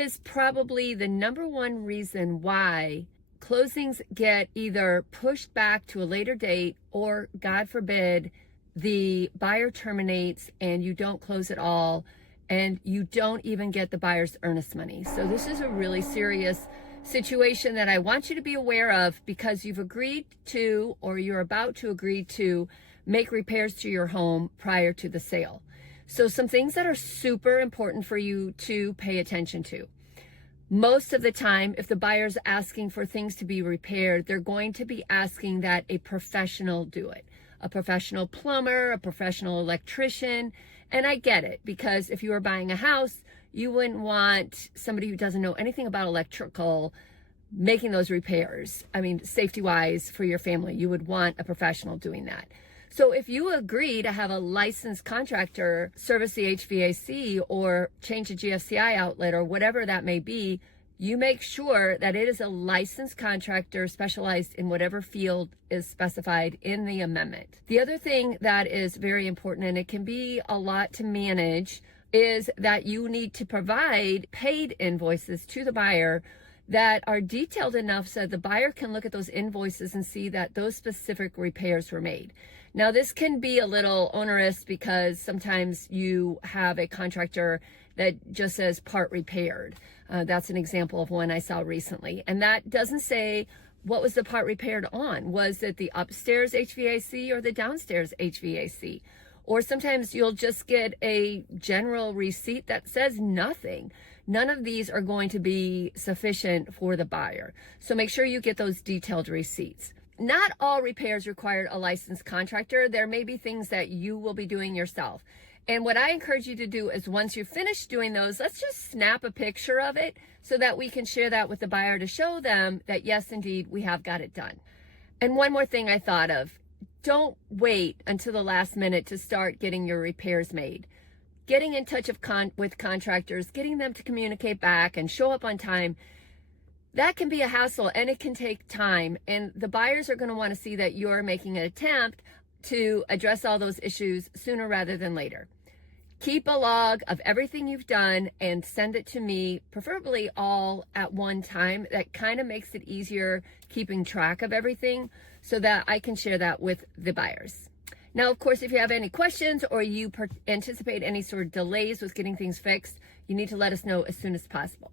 is probably the number one reason why closings get either pushed back to a later date, or God forbid, the buyer terminates and you don't close at all, and you don't even get the buyer's earnest money. So this is a really serious situation that I want you to be aware of, because you've agreed to, or you're about to agree to, make repairs to your home prior to the sale. So some things that are super important for you to pay attention to. Most of the time, if the buyer's asking for things to be repaired, they're going to be asking that a professional do it. A professional plumber, a professional electrician. And I get it, because if you were buying a house, you wouldn't want somebody who doesn't know anything about electrical making those repairs. I mean, safety-wise for your family, you would want a professional doing that. So if you agree to have a licensed contractor service the HVAC or change a GFCI outlet or whatever that may be, you make sure that it is a licensed contractor specialized in whatever field is specified in the amendment. The other thing that is very important, and it can be a lot to manage, is that you need to provide paid invoices to the buyer that are detailed enough so the buyer can look at those invoices and see that those specific repairs were made. Now, this can be a little onerous because sometimes you have a contractor that just says part repaired. That's an example of one I saw recently. And that doesn't say what was the part repaired on. Was it the upstairs HVAC or the downstairs HVAC? Or sometimes you'll just get a general receipt that says nothing. None of these are going to be sufficient for the buyer. So make sure you get those detailed receipts. Not all repairs require a licensed contractor. There may be things that you will be doing yourself. And what I encourage you to do is, once you finish doing those, let's just snap a picture of it so that we can share that with the buyer to show them that, yes, indeed, we have got it done. And one more thing I thought of. Don't wait until the last minute to start getting your repairs made. Getting in touch with contractors, getting them to communicate back and show up on time, that can be a hassle and it can take time. And the buyers are going to want to see that you're making an attempt to address all those issues sooner rather than later. Keep a log of everything you've done and send it to me, preferably all at one time. That kind of makes it easier keeping track of everything so that I can share that with the buyers. Now, of course, if you have any questions or you anticipate any sort of delays with getting things fixed, you need to let us know as soon as possible.